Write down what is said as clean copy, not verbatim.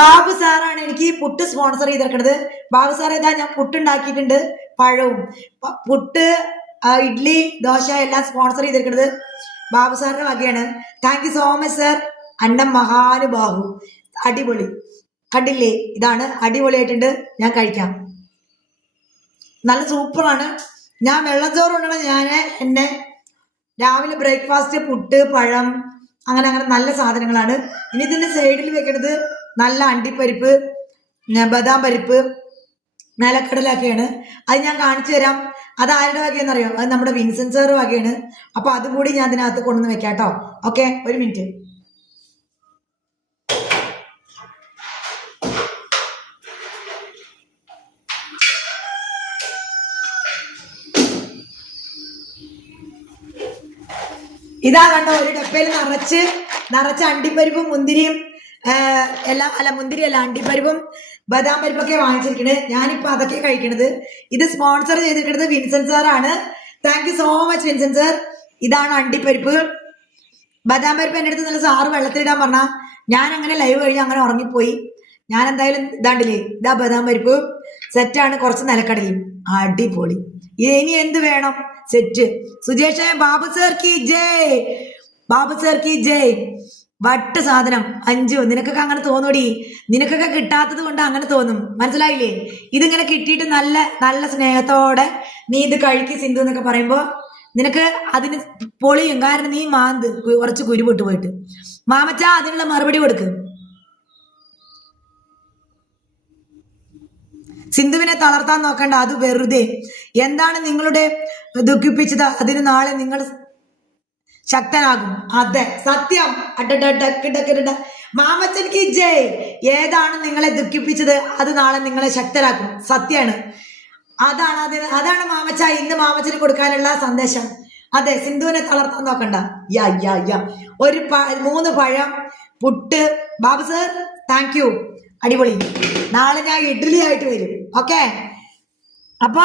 ബാബു സാറാണ് എനിക്ക് പുട്ട് സ്പോൺസർ ചെയ്തിരിക്കുന്നത്. ബാബു സാർ ഇതാ ഞാൻ പുട്ടുണ്ടാക്കിയിട്ടുണ്ട്, പഴവും പുട്ട്, ഇഡ്ഡലി, ദോശ എല്ലാം സ്പോൺസർ ചെയ്തിരിക്കുന്നത് ബാബു സാറിന്റെ വകയാണ്. Thank you so much sir. അന്നം മഹാനുബാഹു, അടിപൊളി. കണ്ടില്ലേ, ഇതാണ് അടിപൊളിയായിട്ടുണ്ട്. ഞാൻ കഴിക്കാം, നല്ല സൂപ്പറാണ്. ഞാൻ വെള്ളച്ചോറ് കൊണ്ടാണ് ഞാൻ എന്നെ രാവിലെ ബ്രേക്ക്ഫാസ്റ്റ് പുട്ട്, പഴം, അങ്ങനെ അങ്ങനെ നല്ല സാധനങ്ങളാണ്. ഇനി ഇതിന്റെ സൈഡിൽ വെക്കുന്നത് നല്ല അണ്ടിപ്പരിപ്പ്, ബദാം പരിപ്പ്, നിലക്കടലൊക്കെയാണ്. അത് ഞാൻ കാണിച്ചു തരാം. അത് ആരുടെ വകയെന്നറിയോ? അത് നമ്മുടെ വിൻസെന്റ് സാറ് വകയാണ്. അപ്പൊ അതും കൂടി ഞാൻ അതിനകത്ത് കൊണ്ടുവന്ന് വെക്കാം കേട്ടോ. ഓക്കെ, ഒരു മിനിറ്റ്. ഇതാ കണ്ടോ, ഒരു ഡപ്പയിൽ നിറച്ച് അണ്ടിപ്പരിപ്പും മുന്തിരിയും എല്ലാം, അല്ല മുന്തിരിയല്ല, അണ്ടിപ്പരിപ്പും ബദാം പരിപ്പൊക്കെ വാങ്ങിച്ചിരിക്കണത്. ഞാനിപ്പോ അതൊക്കെ കഴിക്കണത്. ഇത് സ്പോൺസർ ചെയ്തിരിക്കുന്നത് വിൻസെന്റ് സാറാണ്. Thank you so much Vincent sir. ഇതാണ് അണ്ടിപ്പരിപ്പ്. ബദാം പരിപ്പ് എൻ്റെ അടുത്ത് നല്ല സാറ് വെള്ളത്തിലിടാൻ പറഞ്ഞ ഞാൻ അങ്ങനെ ലൈവ് കഴിഞ്ഞ് അങ്ങനെ ഉറങ്ങിപ്പോയി. ഞാൻ എന്തായാലും ഇതാണ്ടില്ലേ, ഇതാ ബദാം പരിപ്പ് സെറ്റാണ്. കുറച്ച് നിലക്കടലയും, അടിപൊളി. ഇനി എന്ത് വേണം? സെറ്റ്. സുജേഷ്, ബാബു സർ കി ജയ്, ബാബു സർ കി ജയ്. വട്ട് സാധനം. അഞ്ചു, നിനക്കൊക്കെ അങ്ങനെ തോന്നൂടി. നിനക്കൊക്കെ കിട്ടാത്തത് കൊണ്ട് അങ്ങനെ തോന്നും, മനസ്സിലായില്ലേ? ഇതിങ്ങനെ കിട്ടിയിട്ട് നല്ല നല്ല സ്നേഹത്തോടെ നീ ഇത് കഴിക്ക് സിന്ധു എന്നൊക്കെ പറയുമ്പോ നിനക്ക് അതിന് പൊളിയും. കാരണം നീ മാന്ത് കുറച്ച് കുരുപൊട്ട് പോയിട്ട്. മാമച്ച അതിനുള്ള മറുപടി കൊടുക്ക്. സിന്ധുവിനെ തളർത്താൻ നോക്കണ്ട, അത് വെറുതെ. എന്താണ് നിങ്ങളുടെ ദുഃഖിപ്പിച്ചത്? അതിന് നാളെ നിങ്ങൾ ശക്തനാകും. അതെ, സത്യം. മാമച്ചൻക്ക് ജയ്. ഏതാണ് നിങ്ങളെ ദുഃഖിപ്പിച്ചത്? അത് നാളെ നിങ്ങളെ ശക്തരാക്കും. സത്യാണ്. അതാണ് മാമച്ച ഇന്ന് മാമച്ചന് കൊടുക്കാനുള്ള സന്ദേശം. അതെ, സിന്ധുവിനെ തളർത്താൻ നോക്കണ്ട. ഒരു 3 പഴം, പുട്ട്. ബാബു സർ താങ്ക് യു, അടിപൊളി. നാളെ ഞാൻ ഇഡ്ഡലി ആയിട്ട് വരും. ഓക്കെ, അപ്പൊ